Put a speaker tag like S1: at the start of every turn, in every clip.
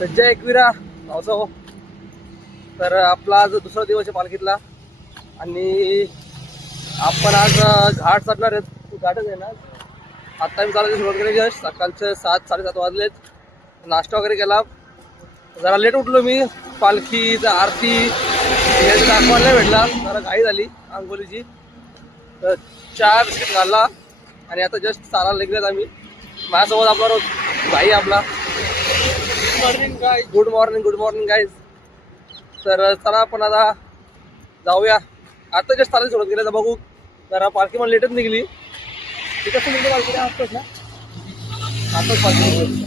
S1: सज्जा एकविरा एकविरा हो. तर आपला आज दुसरा दिवस आहे पालखीतला आणि आपण आज घाट चढणार आहेत. तू घाटच आहे ना? आत्ता मी चालायची सुरुवात केली जस्ट सकाळचे सात साडेसात वाजलेत. नाश्ता वगैरे केला. जरा लेट उठलो मी. पालखी आरती. हे दाखवायला नाही भेटला. जरा घाई झाली आंघोलीची तर चहा बिस्किट घालला आणि आता जस्ट चालायला निघलेत आम्ही. माझ्यासोबत आपला रोज घाई आपला. Good morning good morning guys तर चला आपण आता जाऊया. आता जस्ट चालायला सुरुवात केली तर बघू. जरा पालखी मला लेटच निघली. ती कसं निघली आताच ना. आताच निघली.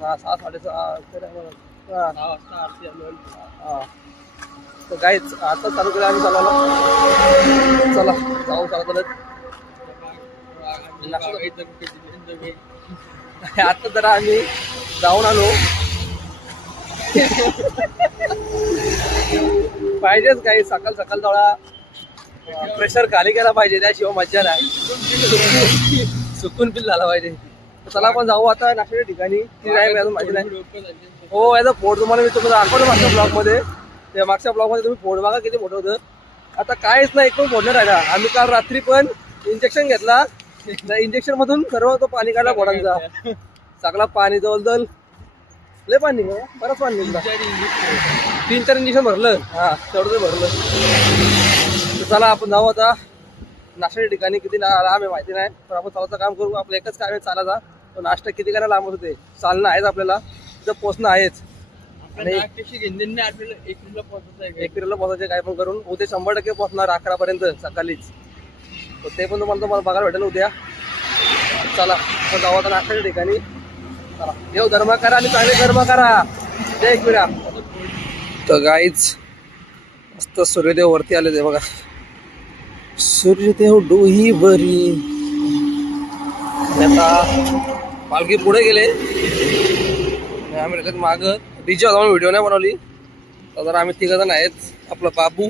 S1: हा सहा साडेसहा तर गाईच आता चालू केलं आम्ही चालवलं चला जाऊ चालत आता जरा आम्ही जाऊन आलो. पाहिजेच काही सकाळ सकाळ थोडा प्रेशर खाली केला पाहिजे त्याशिवाय मज्जा नाही. सुकून बिल झाला पाहिजे. चला आपण जाऊ आता नाशिक ठिकाणी. ती नाही अजून माहिती नाही. हो याचा फोड तुम्हाला मी तुम्हाला दाखवतो मागच्या ब्लॉगमध्ये त्या मागच्या ब्लॉगमध्ये तुम्ही फोड बघा किती मोठं होतं. आता काहीच नाही एकदम फोडणं राहिला. आम्ही काल रात्री पण इंजेक्शन घेतला. त्या इंजेक्शन मधून सर्व तो पाणी काढला फोडांचा सगळा पाणी जवळ लय पाणी निघालं, बरंच पाणी निघलं तीन चार इंजेक्शन भरलं. हा तेवढं ते भरलं. तर चला आपण जाऊ आता. नाश्त्याच्या ठिकाणी किती लांब आहे माहिती नाही पण आपण चालायचं काम करू. आपलं एकच काम आहे चालायचा. तो नाश्ता किती करायला लांब होते? चालणं आहेच आपल्याला. तिथं पोचणं आहेच. आणि एक पिरियडला पोहोचायचे काय पण करून. उद्या शंभर टक्के पोहोचणार अकरा पर्यंत सकाळीच ते पण तुम्हाला तुम्हाला बघायला भेटेल उद्या. चला आपण जाऊ आता नाश्त्याच्या ठिकाणी. देव धर्म करा आणि चांगले धर्म करा. जय एकविरा तर गाईच मस्त सूर्यदेव वरती आले ते बघा. सूर्यदेव डोही बरी आता पालखी पुढे गेले. आम्ही त्याच्यात माग डीजे होता म्हणून व्हिडिओ नाही बनवली. तर आम्ही तिघ जण आहेत. आपलं बाबू.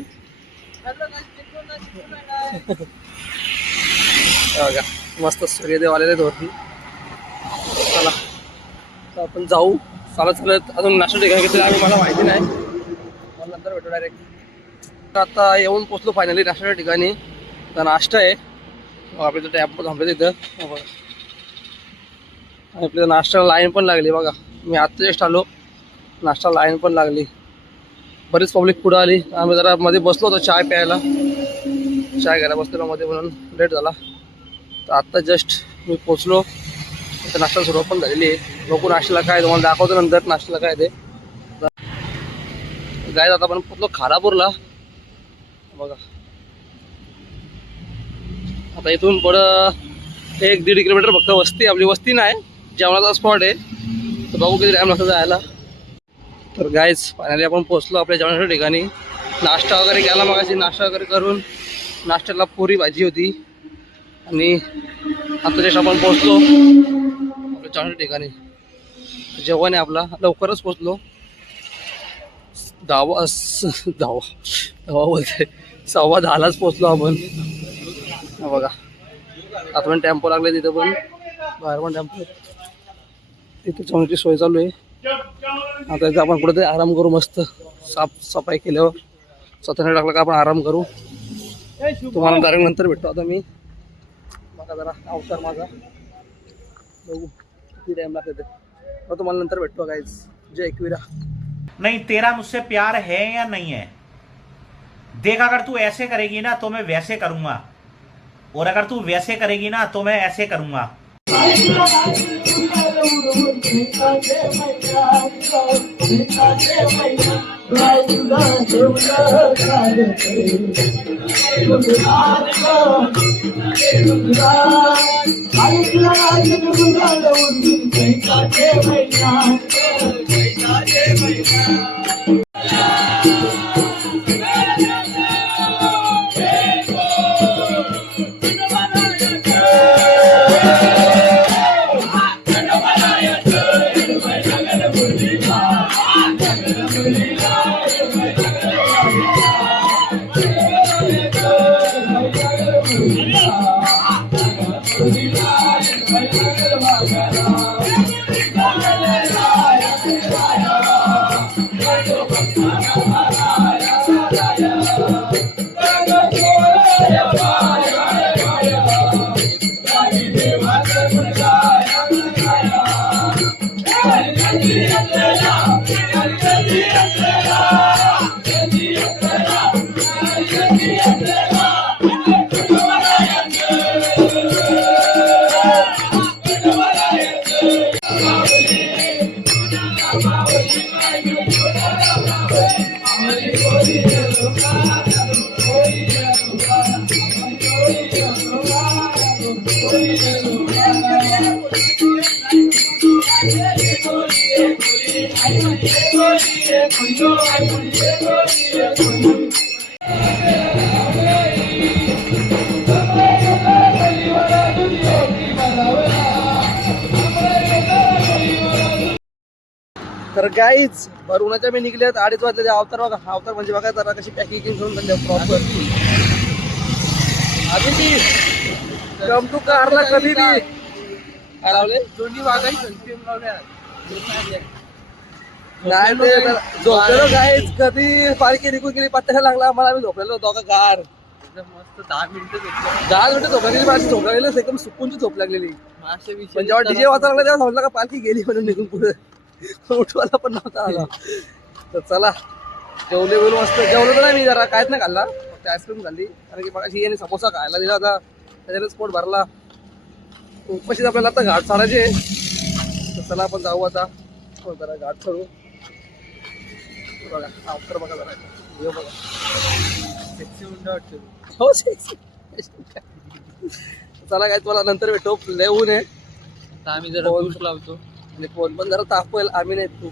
S1: बघा मस्त सूर्यदेव आलेले आहेत वरती. तर आपण जाऊ. चालत चालत अजून नाश्ता ठिकाणी आम्ही मला माहिती नाही. मला नंतर भेटू डायरेक्ट आता येऊन पोचलो फायनली नाश्त्याच्या ठिकाणी. तर नाश्ता आहे. आपल्या इथं टॅप थांबले तिथं हो आणि आपल्या नाश्त्याला लाईन पण लागली बघा. मी आत्ता जस्ट आलो. नाश्ता लाईन पण लागली. बरीच पब्लिक पुढं आली. आम्ही जरा मध्ये बसलो होतो चाय प्यायला. चाय घ्यायला बसलेलो मध्ये म्हणून लेट झाला. तर आत्ता जस्ट मी पोचलो. इथं नाश्ता सुरुवात पण झालेली आहे. बघू नाश्त्याला काय तुम्हाला दाखवतो नंतर नाश्त्याला काय ते. गाय आता आपण पोचलो खारापूरला. बघा. आता इथून पुढं एक दीड किलोमीटर फक्त वस्ती आपली वस्ती नाही जेवणाचा स्पॉट आहे. तर बघू किती टाईम लागतो जायला. तर गायच फायनली आपण पोचलो आपल्या जेवणाच्या ठिकाणी. नाश्ता वगैरे केला मगाशी नाश्ता वगैरे करून. नाश्त्याला पुरी भाजी होती. आणि आता जस्ट आपण पोचलो आपल्या चांगल्या ठिकाणी. जेवण आहे आपला. लवकरच पोचलो दहावा दहावा दहावा बोलते सव्वा दहालाच पोचलो आपण. बघा. आता पण टेम्पो लागले तिथं पण. बाहेर पण टेम्पो तिथे जेवणाची सोय चालू आहे. आता इथं आपण कुठेतरी आराम करू मस्त. साफ सफाई केल्यावर. स्वतः टाकलं का आपण आराम करू. तुम्हाला डायरेक्ट नंतर भेटतो आता मी. बघा जरा अवसर माझा. बघू किती टाइम लागते ते. मग तुम्हाला नंतर भेटतो काहीच जय एकविरा.
S2: नहीं, तेरा मुझसे प्यार है या नहीं है? देख, अगर तू ऐसे करेगी ना तो मैं वैसे करूँगा। और अगर तू वैसे करेगी ना तो मैं ऐसे करूँगा।
S3: దేవుడు ఇంకా
S4: దేవయ్యా ఇంకా దేవయ్యా రాజుగా దేవుడా రాజుగా దేవుడు ఇంకా దేవయ్యా ఇంకా దేవయ్యా
S1: तर गाईच भर उन्हाच्या मी निघल्यात अडीच वाजले अवतार बघा. अवतार म्हणजे बघा जरा कशी पॅकिंग करून झाली प्रॉपर अजून ती कम टू कारला कधी बी काय लावले
S3: दोन्ही वाघाही
S1: नाही ते झोपलेलो गाईच कधी पालखी निघून गेली पत्ता नाही लागला मला मी झोपलेलो दोघा गार.
S3: मस्त दहा मिनिटं
S1: दहा मिनिटं झोपा गेली माझी झोप लागलेली एकदम सुकूनची झोप लागलेली. पण जेव्हा डीजे वाचा लागला तेव्हा समजलं का पालखी गेली म्हणून निघून पुढे. उठवायला पण नव्हता आला. तर चला जेवले गेलो मस्त. जेवलो तर नाही मी जरा काहीच नाही खाल्ला. फक्त आईस्क्रीम खाल्ली. कारण की मगाशी याने समोसा खायला दिला होता. त्याच्याने स्पोट भरला. उपशीच आपल्याला आता घाट चालायचे तर चला आपण जाऊ आता. जरा घाट चढू बघा अवतर बघा जरा. हे बघा.
S3: सेक्सी वाटतो.
S1: हो. चला काय तुम्हाला नंतर भेटू. लय ऊन आहे.
S3: आता आम्ही जरा
S1: फोन-
S3: लावतो.
S1: आणि फोन पण जरा तापवेल. आम्ही नाही तू.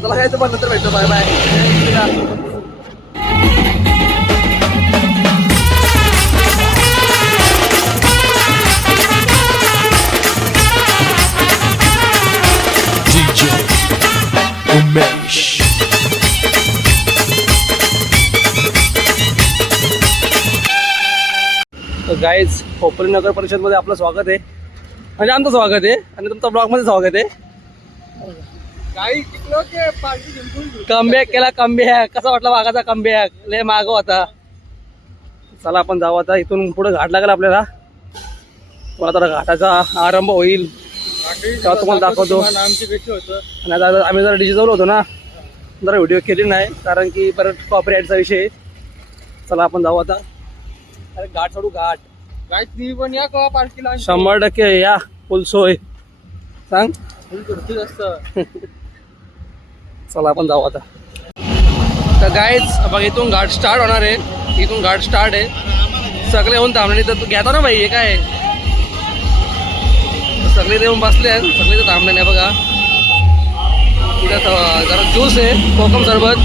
S1: चला काय तुम्हाला नंतर भेटतो बाय बाय गाईज खोपरी नगर परिषदमध्ये आपलं स्वागत आहे. म्हणजे आमचं स्वागत आहे आणि तुमचं ब्लॉगमध्ये स्वागत आहे. कमबॅक केला कमबॅक कसा वाटला वाघाचा कमबॅक लय माग होता. चला आपण जाऊ आता. इथून पुढे घाट लागेल आपल्याला. मला आता घाटाचा आरंभ होईल. तेव्हा तुम्हाला दाखवतो.
S3: आमची कशी होतं?
S1: आणि आता आम्ही जरा डिजिटल होतो ना. जरा व्हिडिओ केली नाही कारण की परत कॉपीराईटचा विषय आहे. चला आपण जाऊ आता. अरे घाट सोडू घाट.
S3: काय तुम्ही पण या कवा पार्टीला आमची.
S1: शंभर टक्के या. फुल सोय. सांग.
S3: फुल
S1: चला आपण जाऊ आता. तर गाईच बघ इथून घाट स्टार्ट होणार आहे. इथून घाट स्टार्ट आहे. सगळे येऊन थांबले तर तू घेता ना भाई हे काय? सगळे येऊन बसले आहेत. सगळे तर थांबले नाही बघा. इथं जरा ज्यूस आहे. कोकम सरबत.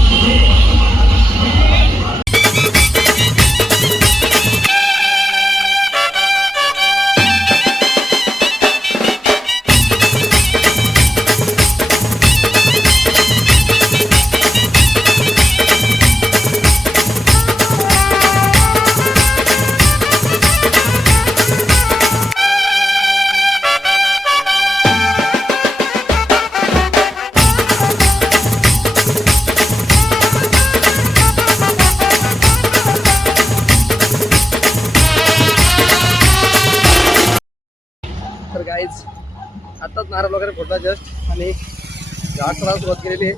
S1: नारळ वगैरे फोडला जस्ट आणि घाट सरायला सुरुवात केलेली आहे.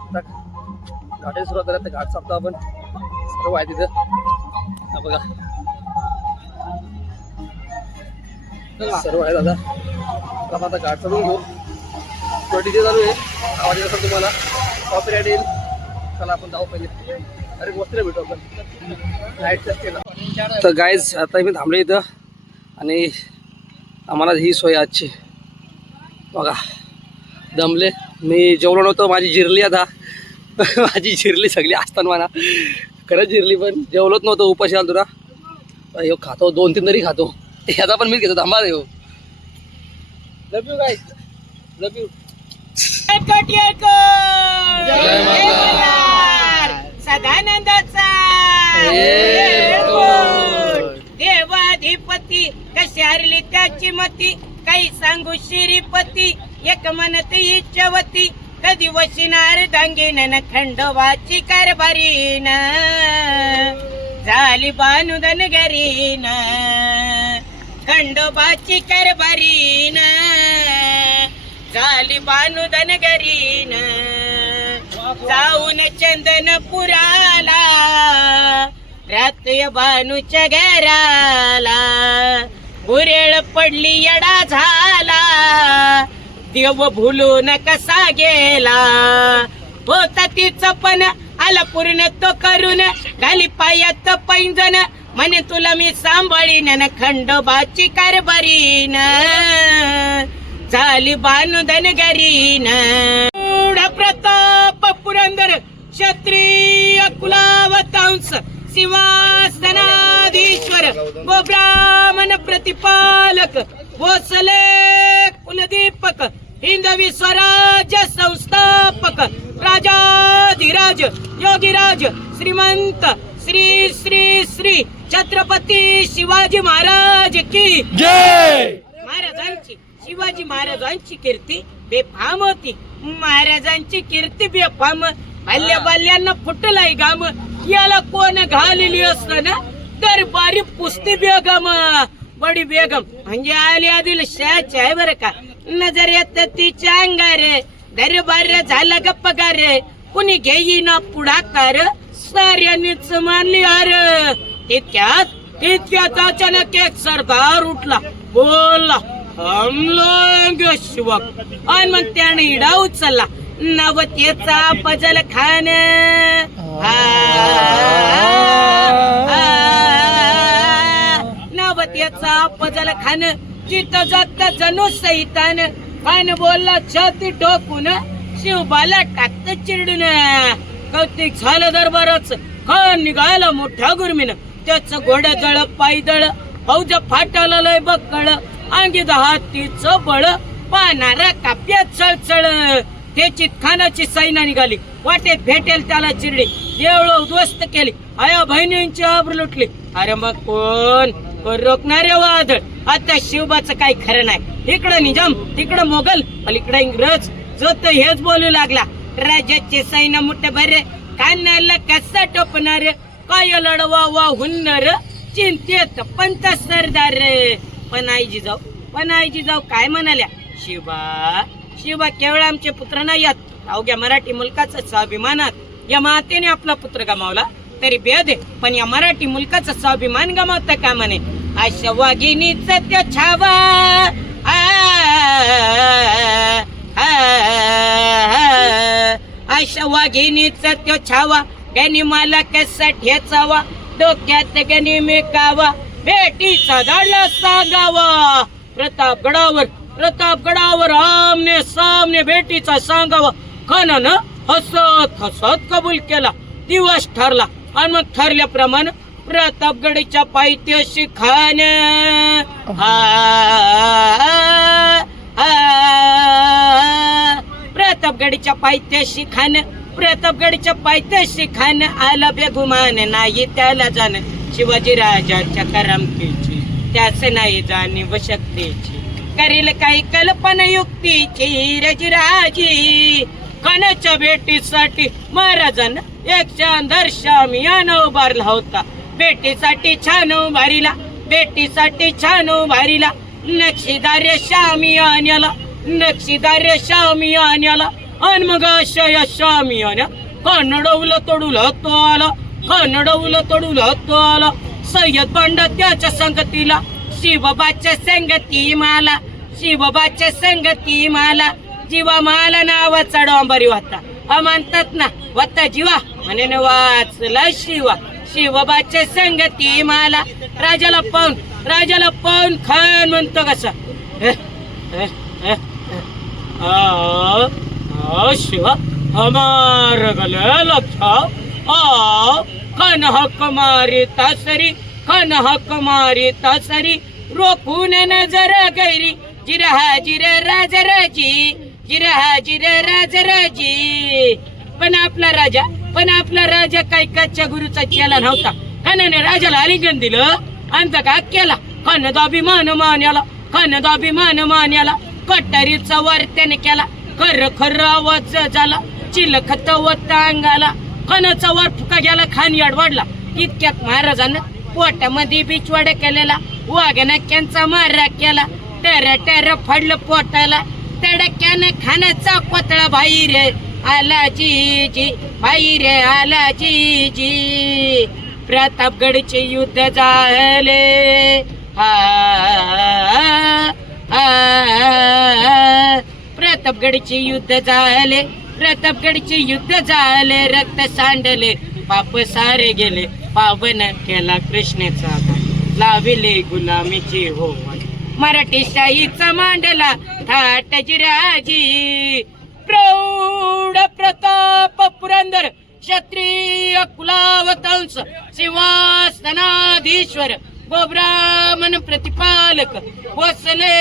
S1: आता घाटाची सुरुवात झाली तर घाट साधतो आपण सर्व आहे तिथं. बघा. सर्व आहे दादा. आता आता घाट चढून घेऊ. तो डीजे चालू आहे. आवाज येत असेल तुम्हाला. कॉपीराईट येईल. चला आपण जाऊ पहिले. अरे वस्त्र भेटू आपण. लाइट टेस्ट केला. तर गाईज आता मी थांबले इथं. आणि आम्हाला ही सोय आजची. बघा दमले. मी जेवलो नव्हतो माझी जिरली आता. माझी जिरली सगळी असताना म्हणा खरंच जिरली पण जेवलोच नव्हतं उपाशी आलो तुला ह्यो खातो दोन तीन तरी खातो. ह्याचा पण मी घेतो थांबा ह्यो love you guys love you जय माता.
S5: सदानंदाचा. देवाधिपती कशी हरली त्याची मती? काही सांगू श्रीपती एक म्हणत इच्छवती. कधी वशिनार दांगीन खंडोबाची कारभारीन. झाली बानुदन घरीन. खंडोबाची कारभारीन. झाली बानुदन घरीन. जाऊन चंदनपुराला रात्र बानूच्या घराला. बुरेळ पडली येडा झाला. देव भुलून कसा गेला? होता तिचं पण आला पूर्ण तो करून. घाली पायात पैंजन म्हणे तुला मी सांभाळीन खंडोबाची कारभारीन. झाली बानुधन गरीन प्रताप पुरंदर क्षत्रिय कुलावतांस सिंहासनाधीश्वर व ब्राह्मण प्रतिपालक भोसले कुलदीपक हिंदवी स्वराज्य संस्थापक राजाधिराज योगीराज श्रीमंत श्री श्री श्री छत्रपती शिवाजी महाराज की
S6: जय!
S5: महाराजांची शिवाजी महाराजांची कीर्ती बेफाम होती. महाराजांची कीर्ती बेफाम. बाल्य बाल्यांना फुटलाय गाम याला कोण घालेली असत ना दरबारी पुस्ती बेगम बडी बेगम. म्हणजे आली आदिल शाच आहे बरं का? नजर येत तिच्या अंगारे. दरबार झाला गप्प गारे. कुणी घेईना पुढाकार? साऱ्यांनीच मानली अर तितक्यात तितक्यात अचानक एक सरदार उठला. बोलला हमलोग शिवक. आणि मग त्याने इडा उचलला. नवतेचा पजल खान. नवतेचा पजल खान. चित जात जणू सैतान. खान बोलला छाती टोकून शिवबाला टाकत चिरडून. कौतिक झालं दरबारच. खान निघाला मोठ्या गुरमीनं. त्याच घोड जळ पायदळ फौज फाटाला लय बक्कळ. अंगी हातीचं बळ. पाहणारा काप्यात चळचळ. त्याची खानाची सैना निघाली. वाटेत भेटेल त्याला चिरडी. देवळ उद्ध्वस्त केली. आया बहिणींची आबर लुटली. अरे मग कोण? कोण रोखणारे वादळ आता शिवबाचं काही खरं नाही. इकडं निजाम तिकडं मोगल इकडं इंग्रज. जो तो हेच बोलू लागला. राजाची सैना मोठे बरे कानाला कसा टोपणार? काय लढवा वा हुन्नर? चिंतेत पंत सरदार पण आईजी जाऊ पण आईजी जाऊ काय म्हणाल्या? शिवा शिवा केवळ आमचे पुत्र नाही आहेत अवघ्या मराठी मुलकाचा स्वाभिमानात या मातेने आपला पुत्र गमावला तरी भेद पण या मराठी मुलकाचा स्वाभिमान गमावता का म्हणे अशा वाघिनीच त्या छावा आ, आ, त्यो छावा गणी मला कसा ठेचावा डोक्यात गणी मेकावा भेटीचा धाडला सांगावा प्रतापगडावर प्रतापगडावर आमने सामने भेटीचा सांगावा खनन हसत हसत कबूल केला दिवस ठरला आणि मग ठरल्याप्रमाणे प्रतापगडच्या पायथ्याशी खान प्रतापगडच्या पायथ्याशी खान प्रतापगडच्या पायथ्याशी खान आला बेगुमान नाही त्याला जाण शिवाजी राजाच्या करमतीची त्याच नाही जाणीव शक्तीची करील काही कल्पन युक्तीची रजराजी कनच भेटीसाठी महाराजांना एक शानदार शामियान उभारला होता. भेटीसाठी छान उभारीला भेटीसाठी छान उभारीला. नक्षीदार शामियान्याला नक्षीदार शामियान्याला अन मग अशा श्यामी आण्या कन्नडवलं तोडूला तो आला कन्नडवलं तोडूला तो आला. सय्यद बंड त्याच्या संगतीला शिवबाच्या संगती माला शिवबाच्या संगती माला. जीवा माला नावाचा डोंबरी होता. हा म्हणतात ना वत्ता जीवा. म्हणे वाचला शिवा. शिवबाच्या संगती माला. राजाला पाहून राजाला पाहून खान म्हणतो कसा. "हे, शिवा हमार गल लक्षाव. आ कन हक मारी तासरी खन हक मारी तसरी रोखून नजर गैरी। जिर हाजिर जिरहा जिर हाजिर राजराजी पण आपला राजा पण आपला राजा काही कच्च्या गुरुचा चेला नव्हता. खनाने राजाला आलिंगन दिलं आणि का केला. खानदा अभिमान मान्याला खानदा अभिमान मान्याला. कटारीचा वर त्याने केला खर खर आवाज झाला. चिलखत वत्ता अंगाला खानाचा वर फुका गेला खान याड वाढला. इतक्यात महाराजानं पोटामध्ये बिचवाड केलेला वाघनक्यांचा मारा केला टर टर फडलं पोटाला तडक्यानं खाण्याचा कोतळा बाई रे आला जी जी बाई रे आला जी जी प्रतापगडचे युद्ध झाले. हा, हा, प्रतापगडचे युद्ध झाले प्रतापगडचे युद्ध झाले रक्त सांडले पाप सारे गेले. पावन केला कृष्णेचा लाविले गुलामीची हो मराठी शाहीचा मांडला थाट जिराजी. प्रौढ प्रताप पुरंदर क्षत्रिय कुलावतंस शिवासनाधीश्वर गोब्राह्मण प्रतिपालक वसले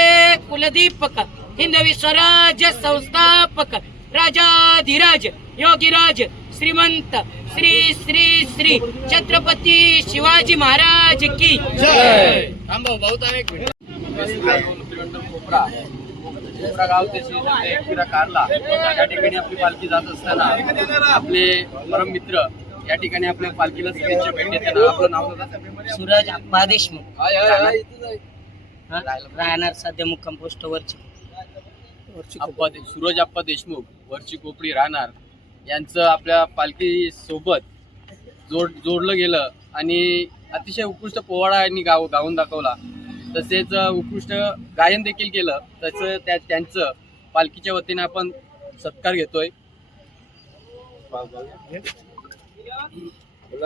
S5: कुलदीपक हिंदवी स्वराज्य संस्थापक राजाधिराज योगीराज श्रीमंत श्री श्री श्री छत्रपती शिवाजी महाराज की
S1: कोपरा कोपरा गाव ते श्री एकविरा कारला. या ठिकाणी आपली पालखी जात असताना आपले परम मित्र या ठिकाणी आपल्या पालखीला शुभेच्छा भेट देताना आपलं नाव.
S5: सूरज अप्पा देशमुख
S1: हाय, हाय, हाय, इथंच आहे.
S5: राहणार सध्या मुक्काम पोस्ट वरची
S1: सूरज आप्पा देशमुख वरची कोपडी राहणार. यांचं आपल्या पालखी सोबत जोड जोडलं गेलं आणि अतिशय उत्कृष्ट पोवाडा यांनी गाव गाऊन दाखवला. तसेच उत्कृष्ट गायन देखील केलं. तसं त्या त्यांचं पालखीच्या वतीने आपण सत्कार घेतोय.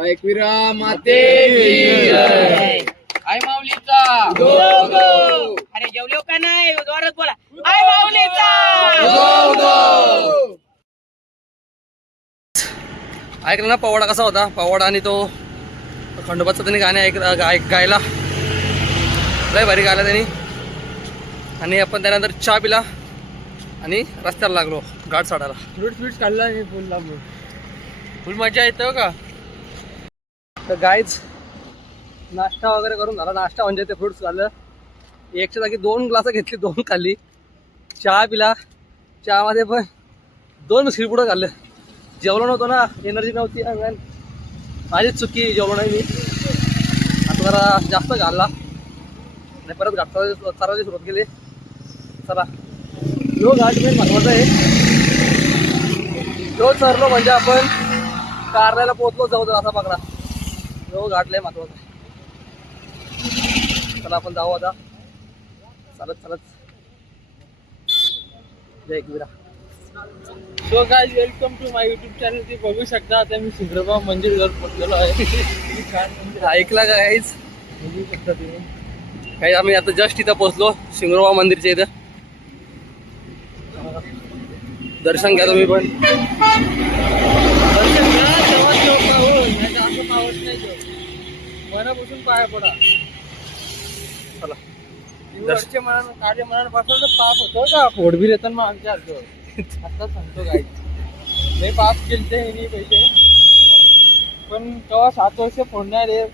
S1: एकविरा माते आई माऊलीचा.
S5: अरे जेवलो का नाही जोरात बोला आय माऊलीचा
S1: ऐकलं ना पवाडा कसा होता? पवाडा आणि तो खंडोबाचं त्यांनी गाणे ऐक गाय गायला. लय भारी गायला त्यांनी. आणि आपण त्यानंतर चहा पिला आणि रस्त्याला लागलो गाठ चढायला
S3: फ्रूट फ्रूट खाल्ला मी फुल लांबून.
S1: फुल मजा येतं का? तर गायच नाश्ता वगैरे करून झाला. नाश्ता म्हणजे ते फ्रुट्स खाल्लं एकच्या जागी दोन ग्लास घेतली दोन खाल्ली. चहा पिला. चहामध्ये पण दोन शिरपुडं खाल्लं. जेवलो नव्हतो ना एनर्जी नव्हती. मॅन माझीच चुकी जेवलो नाही मी. आता जरा जास्त घालला. आणि परत घाट चारायची सुरुवात केली चला. यो घाट मेन महत्त्वाचा आहे तो चरलो म्हणजे आपण कारल्याला पोहोचलो जाऊ असा पकडा. तो घाट लय महत्त्वाचा. आहे चला आपण जाऊ आता. चालत चालत. जय Ekvira.
S3: So guys welcome to my YouTube channel ते बघू शकता आता मी सिंद्रबाव मंदिर वर पोहोचलेलो आहे. किती छान मंदिर आहे.
S1: ऐकला का काहीच
S3: बघू शकता तुम्ही
S1: काही आम्ही आता जस्ट इथं पोहोचलो शिंगरोबा मंदिरच्या इथं. दर्शन घ्या तुम्ही पण.
S3: दर्शन घ्या, तेव्हाच लोक हो नाहीतर असं पावत नाही तो. मनापासून पाया पडा.
S1: चला.
S3: वरचे मनानं कार्य मनानं पासून तर पाप होतो. का फोडबीर येतात मग आमच्या अर्थ आता सांगतो काय नाही पाप केलते हे नाही पहिले. पण तेव्हा सात वर्ष फोडणार आहे.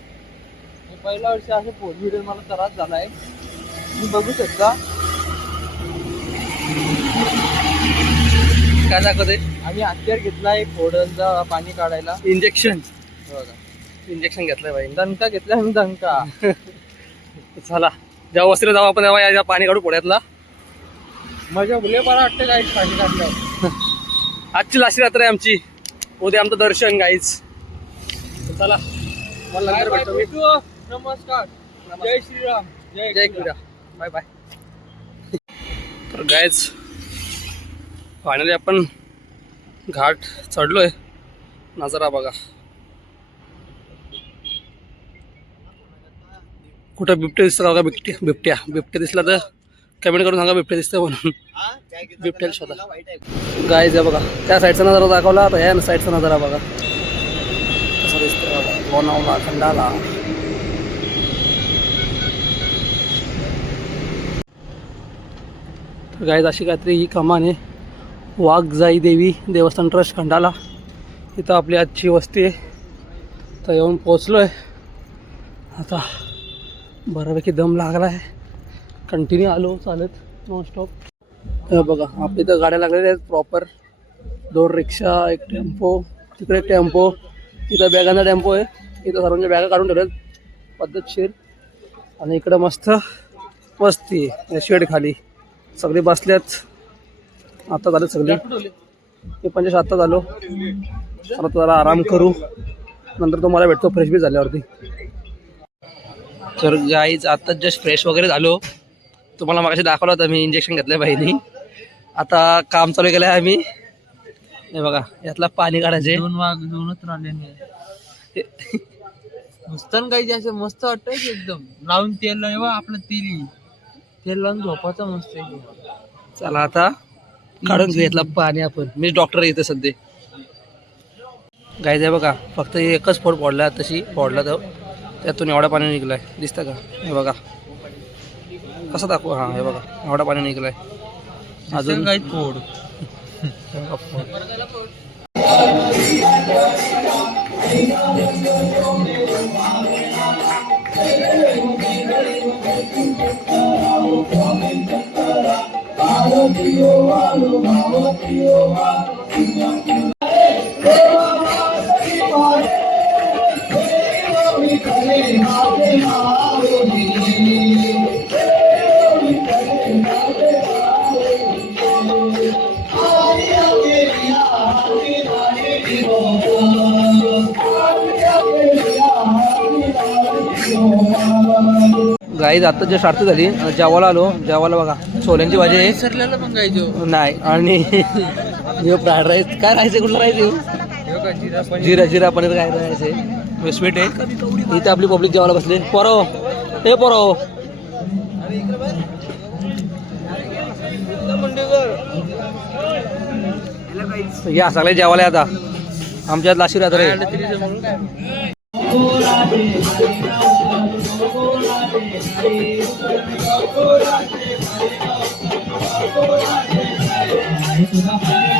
S3: पहिल्या वर्षी असे फोडबीर मला त्रास झालाय. तुम्ही बघू शकता.
S1: काय दाखवते
S3: आम्ही हत्यार घेतलाय फोडांचा पाणी काढायला.
S1: इंजेक्शन
S3: बघा
S1: इंजेक्शन घेतलंय बाई
S3: दणका घेतला आम्ही दणका.
S1: चला. जेव्हा वस्तीला जाऊ आपण तेव्हा या पाणी काढू पुण्यातला
S3: मजा भुले बरं वाटतं काय पाणी काढलं
S1: आजची लाशी रात्र आहे आमची. उद्या आमचं दर्शन गाईच चला. मला.
S3: भेटू. नमस्कार. जय श्रीराम. जय
S1: जय एकविरा बाय बाय तर गायच फायनली आपण घाट चढलोय. नजारा बघा. कुठं बिबट्या दिसतं का बघा बिबट्या बिबट्या. बिबट्या दिसला तर. कमेंट करून सांगा बिबट्या दिसतं म्हणून. बिबट्याला शोधा. गायच आहे. बघा त्या साईडचा नजारा दाखवला आता या साईडचा नजारा बघा. कसा दिसतोय बघा. लोणावळा खंडाला. तर गायज अशी काहीतरी ही कमान आहे वाघजाई देवी देवस्थान ट्रस्ट खंडाला. इथं आपली आजची वस्ती आहे. तर येऊन पोचलो आहे आता बऱ्यापैकी दम लागला आहे कंटिन्यू आलो चालत नॉनस्टॉप बघा आपल्या इथं गाड्या लागलेल्या आहेत प्रॉपर दोन रिक्षा एक टेम्पो तिकडे एक टेम्पो इथं बॅगांचा टेम्पो आहे. इथं सर्वांच्या बॅगा काढून ठेवल्यात. पद्धतशीर. आणि इकडं मस्त मस्ती आहे शेड खाली. सगळे बसल्यात. आता झाले सगळे. मी पंचवीस आत्ता झालो. आता जरा आराम करू. नंतर तुम्हाला भेटतो फ्रेश बी झाल्यावरती. तर गाईज आता जस्ट फ्रेश वगैरे झालो. तुम्हाला मागाशी दाखवलं होतं मी इंजेक्शन घेतलं बहिणी. आता काम चालू केलं आहे आम्ही. हे बघा यातला पाणी काढायचे.
S3: दोन वाघ दोनच राहिले मस्त काही असे मस्त वाटत एकदम. लावून तेल लावून बघ आपलं तेली तेल लावून झोपायचं मस्त एकदम.
S1: चला आता काढून घेऊ यातला पाणी आपण. मी डॉक्टर येते सध्या. गायचं बघा फक्त एकच फोड फोडला तशी फोडला तर त्यातून एवढा पाणी निघलाय. दिसतं का? हे बघा. कसं दाखवू हां हे बघा एवढा पाणी निघलाय. अजून
S3: काही फोड.
S1: गाईज आता जे आरती झाली जेवायला आलो. जेवायला बघा छोल्यांची भाजी आहे.
S3: पण
S1: नाही आणि हे फ्राईड राईस. काय राहायचं कुठलं राहायचं जिरा जिरा पनीर काय राहायचे स्वीट आहे. इथे आपली पब्लिक जेवायला बसली. पोरो हे. पोरो या सगळे जेवायला आता. आमच्यात लाशी राहत
S4: Radhe Hare Ram Radhe
S7: Hare Ram
S4: Radhe Hare Ram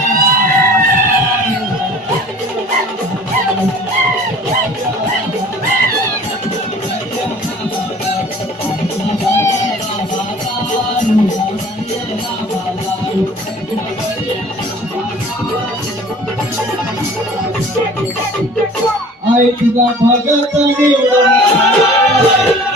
S7: तुझा भगत निवडा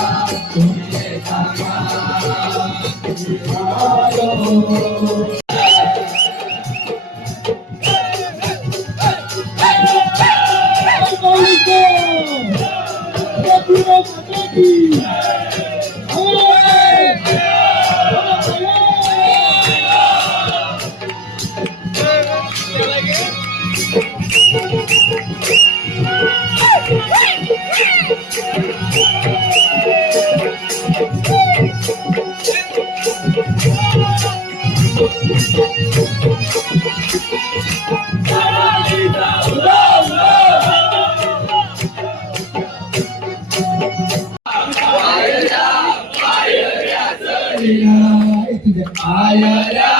S7: Oh, आयरा आयरा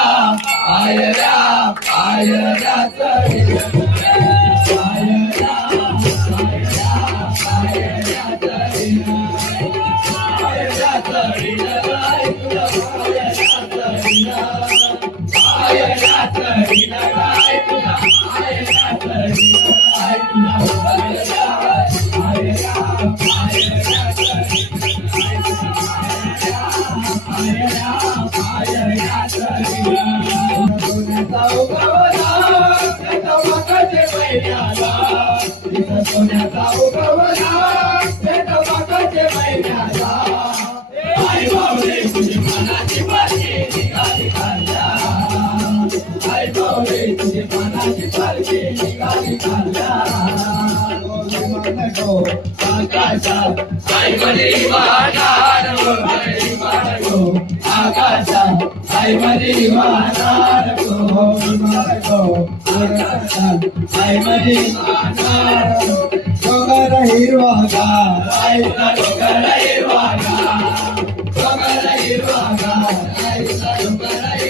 S7: आयरा आयराचा
S1: रे
S7: I डोंगर हिरवागार आईचा डोंगर हिरवागार डोंगर हिरवागार आईचा डोंगर हिरवागार डोंगर हिरवागार